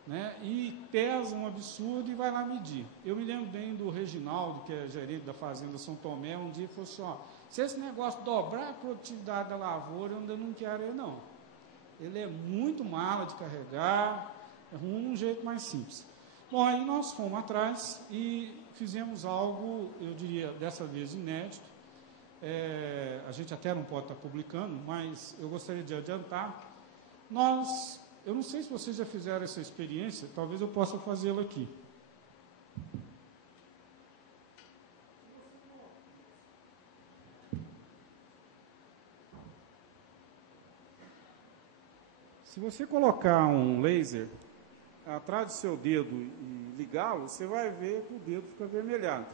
né, e pesa um absurdo e vai lá medir. Eu me lembro bem do Reginaldo, que é gerente da Fazenda São Tomé, um dia falou assim, se esse negócio dobrar a produtividade da lavoura, eu ainda não quero ele não. Ele é muito mala de carregar, um jeito mais simples. Bom, aí nós fomos atrás e fizemos algo, eu diria, dessa vez inédito. A gente até não pode estar publicando, mas eu gostaria de adiantar. Eu não sei se vocês já fizeram essa experiência, talvez eu possa fazê-la aqui. Se você colocar um laser atrás do seu dedo e ligá-lo, você vai ver que o dedo fica avermelhado.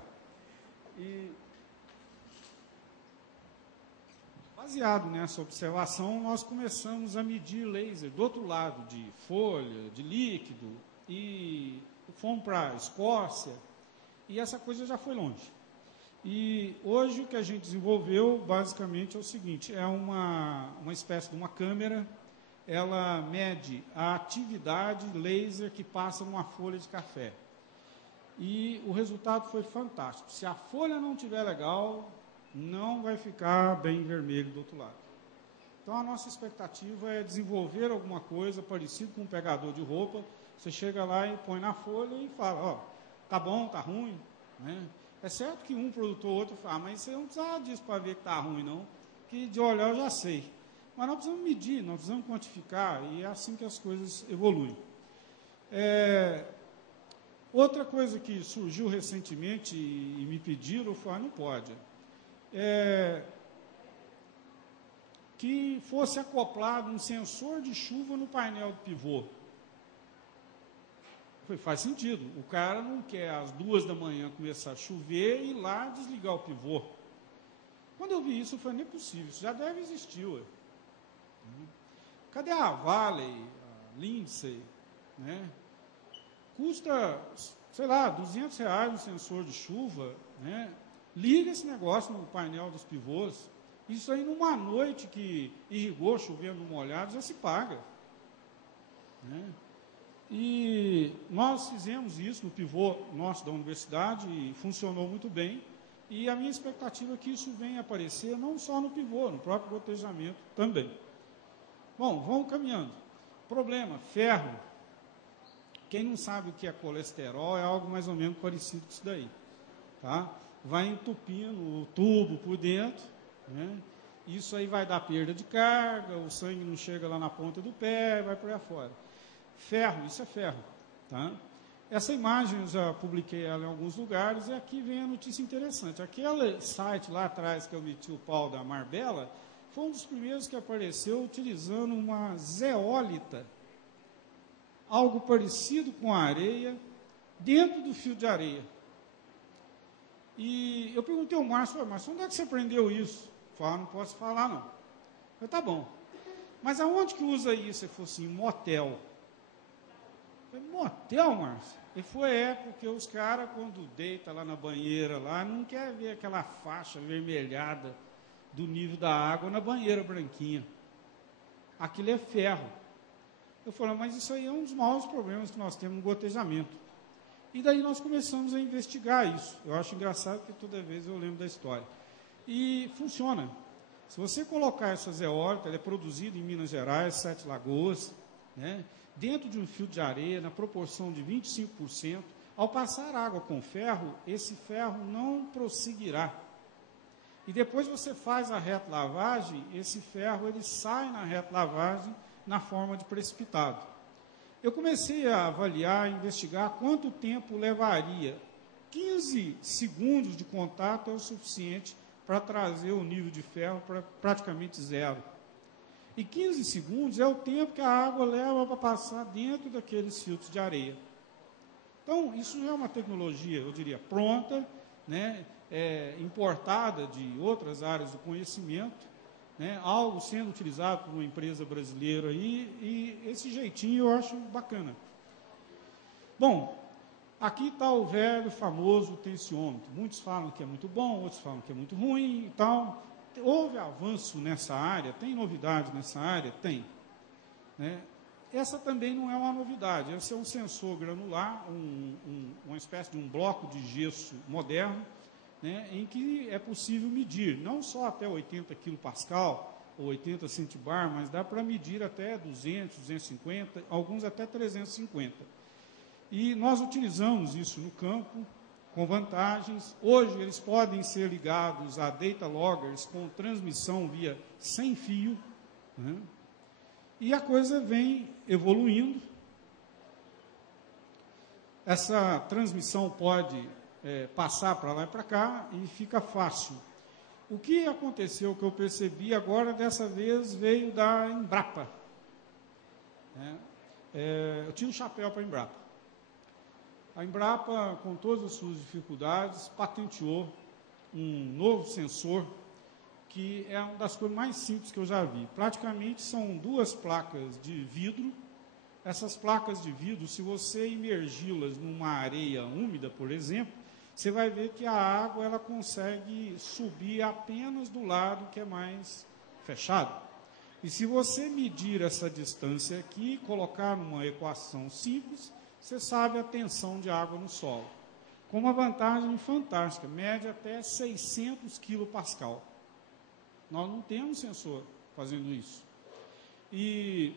E Baseado nessa observação, nós começamos a medir laser do outro lado, de folha, de líquido, e fomos para a Escócia, e essa coisa já foi longe. E hoje o que a gente desenvolveu, basicamente, é o seguinte, é uma espécie de uma câmera, ela mede a atividade laser que passa numa folha de café. E o resultado foi fantástico. Se a folha não estiver legal, não vai ficar bem vermelho do outro lado. Então, a nossa expectativa é desenvolver alguma coisa parecido com um pegador de roupa. Você chega lá e põe na folha e fala, ó, tá bom, tá ruim, né? É certo que um produtor ou outro fala, mas você não precisa disso para ver que tá ruim, não, que de olhar eu já sei. Mas nós precisamos medir, nós precisamos quantificar, e é assim que as coisas evoluem. Outra coisa que surgiu recentemente e me pediram, eu falei, não pode, que fosse acoplado um sensor de chuva no painel do pivô. Faz sentido, o cara não quer às 2 da manhã começar a chover e ir lá desligar o pivô. Quando eu vi isso, eu falei, não é possível, isso já deve existir. Ué. Cadê a Valley, a Lindsay, né? Custa, sei lá, R$200 um sensor de chuva, né? Liga esse negócio no painel dos pivôs. Isso aí, numa noite que irrigou, chovendo molhado, já se paga. Né? E nós fizemos isso no pivô nosso da universidade e funcionou muito bem. E a minha expectativa é que isso venha aparecer não só no pivô, no próprio gotejamento também. Bom, vamos caminhando. Problema, ferro. Quem não sabe o que é colesterol é algo mais ou menos parecido com isso daí. Tá? Vai entupindo o tubo por dentro, né? Isso aí vai dar perda de carga, o sangue não chega lá na ponta do pé, vai por aí afora. Ferro, isso é ferro. Tá? Essa imagem eu já publiquei ela em alguns lugares, e aqui vem a notícia interessante. Aquele site lá atrás que eu meti o pau da Marbella, foi um dos primeiros que apareceu utilizando uma zeólita, algo parecido com a areia, dentro do fio de areia. E eu perguntei ao Márcio, onde é que você aprendeu isso? Eu falei, não posso falar não. Eu falei, tá bom. Mas aonde que usa isso? Ele falou assim, motel. Eu falei, motel, Márcio? Ele falou, porque os caras, quando deita lá na banheira, lá, não quer ver aquela faixa avermelhada do nível da água na banheira branquinha. Aquilo é ferro. Eu falei, mas isso aí é um dos maiores problemas que nós temos no gotejamento. E daí nós começamos a investigar isso. Eu acho engraçado porque toda vez eu lembro da história. E funciona. Se você colocar essa zeólita, ela é produzida em Minas Gerais, 7 Lagoas, né, dentro de um fio de areia, na proporção de 25%, ao passar água com ferro, esse ferro não prosseguirá. E depois você faz a reta lavagem, esse ferro ele sai na reta lavagem na forma de precipitado. Eu comecei a avaliar, a investigar quanto tempo levaria. 15 segundos de contato é o suficiente para trazer o nível de ferro para praticamente zero. E 15 segundos é o tempo que a água leva para passar dentro daqueles filtros de areia. Então, isso é uma tecnologia, eu diria, pronta, né, importada de outras áreas do conhecimento, né, algo sendo utilizado por uma empresa brasileira aí, e esse jeitinho eu acho bacana. Bom, aqui está o velho, famoso tensiômetro. Muitos falam que é muito bom, outros falam que é muito ruim e tal. Houve avanço nessa área? Tem novidade nessa área? Tem. Né? Essa também não é uma novidade. Esse é um sensor granular, uma espécie de um bloco de gesso moderno, né, em que é possível medir, não só até 80 kPa ou 80 centibar, mas dá para medir até 200, 250, alguns até 350. E nós utilizamos isso no campo, com vantagens. Hoje eles podem ser ligados a data loggers com transmissão via sem fio, né? E a coisa vem evoluindo. Essa transmissão pode passar para lá e para cá e fica fácil. O que aconteceu, que eu percebi agora, dessa vez, veio da Embrapa. Eu tiro o chapéu para a Embrapa. A Embrapa, com todas as suas dificuldades, patenteou um novo sensor que é uma das coisas mais simples que eu já vi. Praticamente são 2 placas de vidro. Essas placas de vidro, se você imergi-las numa areia úmida, por exemplo, você vai ver que a água ela consegue subir apenas do lado que é mais fechado. E se você medir essa distância aqui e colocar numa equação simples, você sabe a tensão de água no solo. Com uma vantagem fantástica, mede até 600 kPa. Nós não temos sensor fazendo isso. E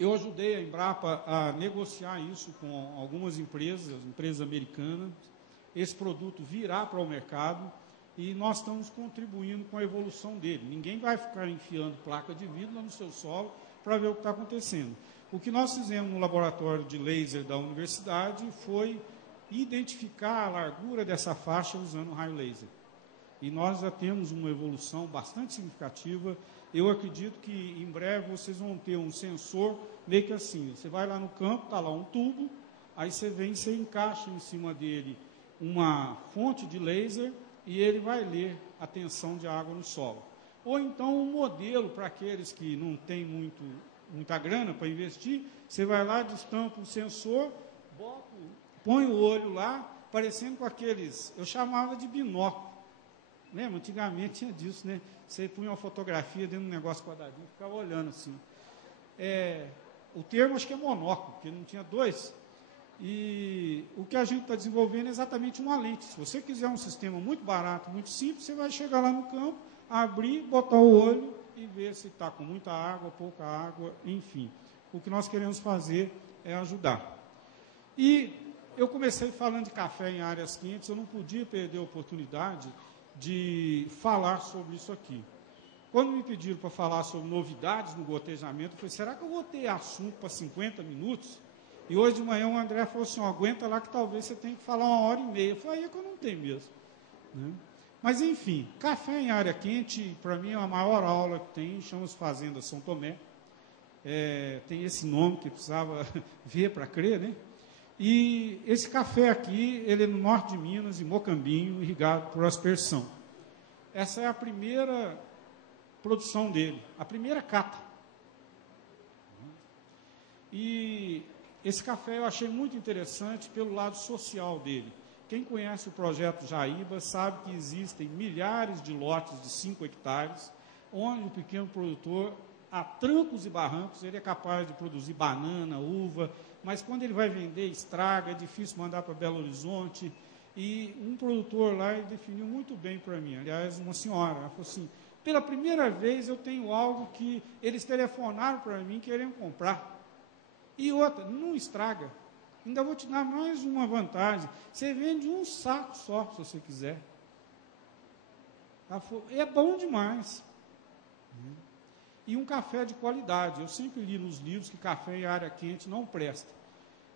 eu ajudei a Embrapa a negociar isso com algumas empresas americanas. Esse produto virá para o mercado e nós estamos contribuindo com a evolução dele. Ninguém vai ficar enfiando placa de vidro no seu solo para ver o que está acontecendo. O que nós fizemos no laboratório de laser da universidade foi identificar a largura dessa faixa usando raio laser. E nós já temos uma evolução bastante significativa. Eu acredito que em breve vocês vão ter um sensor meio que assim. Você vai lá no campo, está lá um tubo, aí você vem, você encaixa em cima dele uma fonte de laser e ele vai ler a tensão de água no solo. Ou então um modelo para aqueles que não têm muita grana para investir, você vai lá, destampa o sensor, põe o olho lá, parecendo com aqueles, eu chamava de binóculo. Lembra? Antigamente tinha disso, né? Você punha uma fotografia dentro de um negócio quadradinho e ficava olhando assim. O termo acho que é monóculo, porque não tinha 2. E o que a gente está desenvolvendo é exatamente uma lente. Se você quiser um sistema muito barato, muito simples, você vai chegar lá no campo, abrir, botar o olho e ver se está com muita água, pouca água, enfim. O que nós queremos fazer é ajudar. E eu comecei falando de café em áreas quentes, eu não podia perder a oportunidade de falar sobre isso aqui. Quando me pediram para falar sobre novidades no gotejamento, eu falei, será que eu vou ter assunto para 50 minutos? E hoje de manhã o André falou assim, aguenta lá que talvez você tenha que falar 1h30. Eu falei, aí é que eu não tenho mesmo. Né? Mas, enfim, café em área quente, para mim, é a maior aula que tem, chama-se Fazenda São Tomé. Tem esse nome que precisava ver para crer, né? E esse café aqui, ele é no norte de Minas, em Mocambinho, irrigado por aspersão. Essa é a primeira produção dele, a primeira cata. E esse café eu achei muito interessante pelo lado social dele. Quem conhece o projeto Jaíba sabe que existem milhares de lotes de 5 hectares, onde o pequeno produtor, a trancos e barrancos, ele é capaz de produzir banana, uva, mas quando ele vai vender, estraga, é difícil mandar para Belo Horizonte. E um produtor lá ele definiu muito bem para mim, aliás, uma senhora, ela falou assim, pela primeira vez eu tenho algo que eles telefonaram para mim querendo comprar. E outra, não estraga. Ainda vou te dar mais uma vantagem. Você vende um saco só, se você quiser. É bom demais. E um café de qualidade. Eu sempre li nos livros que café em área quente não presta.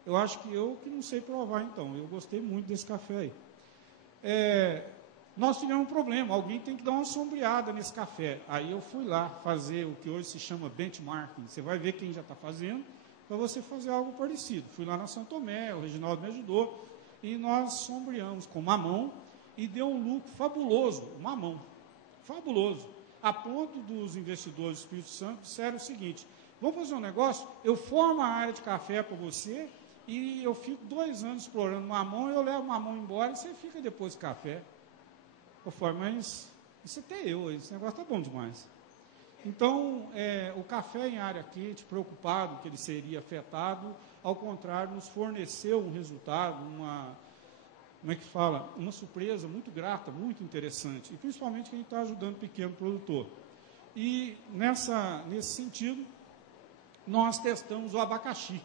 Eu acho que eu que não sei provar, então. Eu gostei muito desse café aí. Nós tivemos um problema. Alguém tem que dar uma sombreada nesse café. Aí eu fui lá fazer o que hoje se chama benchmarking. Você vai ver quem já está fazendo, para você fazer algo parecido. Fui lá na São Tomé, o Reginaldo me ajudou, e nós sombreamos com mamão, e deu um lucro fabuloso, mamão, fabuloso, a ponto dos investidores do Espírito Santo disseram o seguinte, vamos fazer um negócio, eu formo a área de café para você, e eu fico 2 anos explorando mamão, eu levo o mamão embora, e você fica depois de café. Eu falei, mas isso até esse negócio está bom demais. Então, o café em área quente, preocupado que ele seria afetado, ao contrário, nos forneceu um resultado, uma surpresa muito grata, muito interessante, e principalmente que a gente está ajudando o pequeno produtor. E, nesse sentido, nós testamos o abacaxi.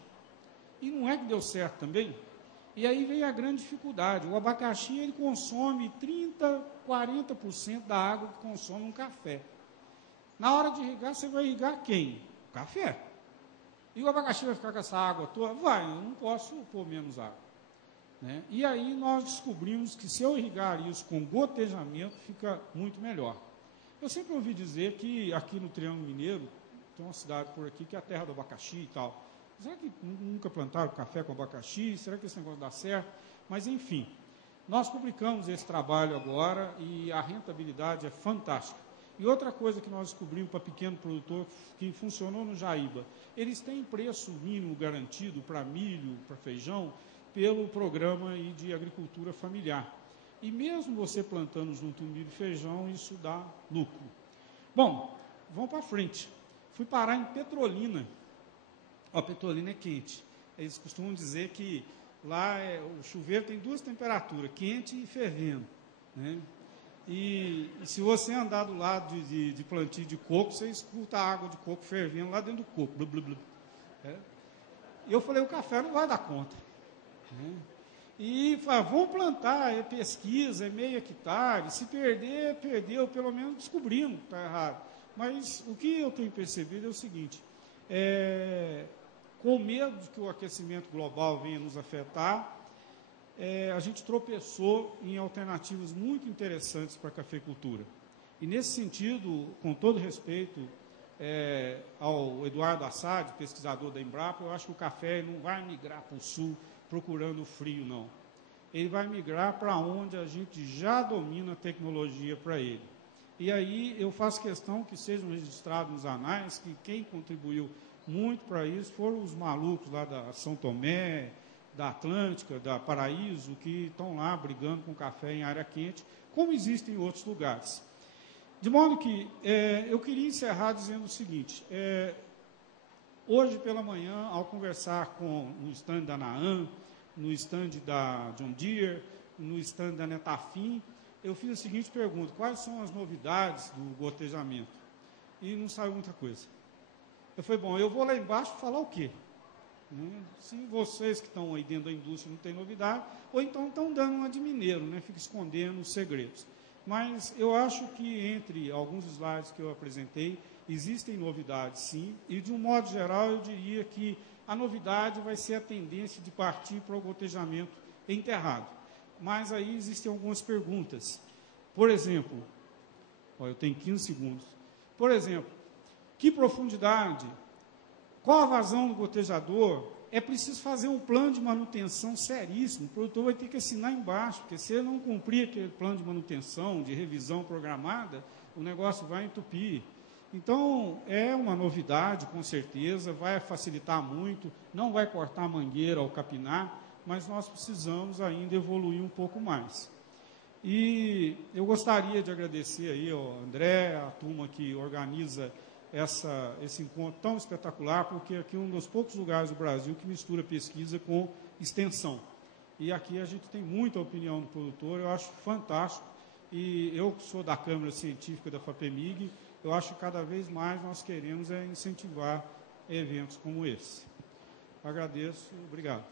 E não é que deu certo também? E aí vem a grande dificuldade. O abacaxi, ele consome 30%, 40% da água que consome um café. Na hora de irrigar, você vai irrigar quem? O café. E o abacaxi vai ficar com essa água toda? Vai, eu não posso pôr menos água. Né? E aí nós descobrimos que se eu irrigar isso com gotejamento, fica muito melhor. Eu sempre ouvi dizer que aqui no Triângulo Mineiro, tem uma cidade por aqui que é a terra do abacaxi e tal. Será que nunca plantaram café com abacaxi? Será que esse negócio dá certo? Mas, enfim, nós publicamos esse trabalho agora e a rentabilidade é fantástica. E outra coisa que nós descobrimos para pequeno produtor, que funcionou no Jaíba, eles têm preço mínimo garantido para milho, para feijão, pelo programa aí de agricultura familiar. E mesmo você plantando junto milho e feijão, isso dá lucro. Bom, vamos para frente. Fui parar em Petrolina. Ó, Petrolina é quente. Eles costumam dizer que lá o chuveiro tem duas temperaturas, quente e fervendo, né? E se você andar do lado de plantio de coco, você escuta a água de coco fervendo lá dentro do coco. Blu, blu, blu. E eu falei, o café não vai dar conta, né? E falei, vamos plantar, é pesquisa, é meio hectare, se perder, perdeu, pelo menos descobrimos que está errado. Mas o que eu tenho percebido é o seguinte, com medo de que o aquecimento global venha nos afetar, a gente tropeçou em alternativas muito interessantes para a cafeicultura. E nesse sentido, com todo respeito ao Eduardo Assad, pesquisador da Embrapa, eu acho que o café não vai migrar para o sul procurando o frio, não. Ele vai migrar para onde a gente já domina a tecnologia para ele. E aí eu faço questão que sejam registrados nos anais que quem contribuiu muito para isso foram os malucos lá da São Tomé, da Atlântica, da Paraíso, que estão lá brigando com café em área quente, como existe em outros lugares. De modo que eu queria encerrar dizendo o seguinte, hoje pela manhã, ao conversar no stand da Naam, no stand da John Deere, no stand da Netafim, eu fiz a seguinte pergunta, quais são as novidades do gotejamento? E não saiu muita coisa. Eu falei, bom, eu vou lá embaixo falar o quê? Se vocês que estão aí dentro da indústria não têm novidade, ou então estão dando uma de mineiro, né? Fica escondendo os segredos. Mas eu acho que entre alguns slides que eu apresentei, existem novidades sim, e de um modo geral eu diria que a novidade vai ser a tendência de partir para o gotejamento enterrado. Mas aí existem algumas perguntas. Por exemplo, eu tenho 15 segundos. Por exemplo, que profundidade? Qual a vazão do gotejador? É preciso fazer um plano de manutenção seríssimo. O produtor vai ter que assinar embaixo, porque se ele não cumprir aquele plano de manutenção, de revisão programada, o negócio vai entupir. Então, é uma novidade, com certeza, vai facilitar muito, não vai cortar a mangueira ao capinar, mas nós precisamos ainda evoluir um pouco mais. E eu gostaria de agradecer aí ao André, a turma que organiza esse encontro tão espetacular, porque aqui é um dos poucos lugares do Brasil que mistura pesquisa com extensão. E aqui a gente tem muita opinião do produtor, eu acho fantástico. E eu que sou da Câmara Científica da FAPEMIG, eu acho que cada vez mais nós queremos incentivar eventos como esse. Agradeço, obrigado.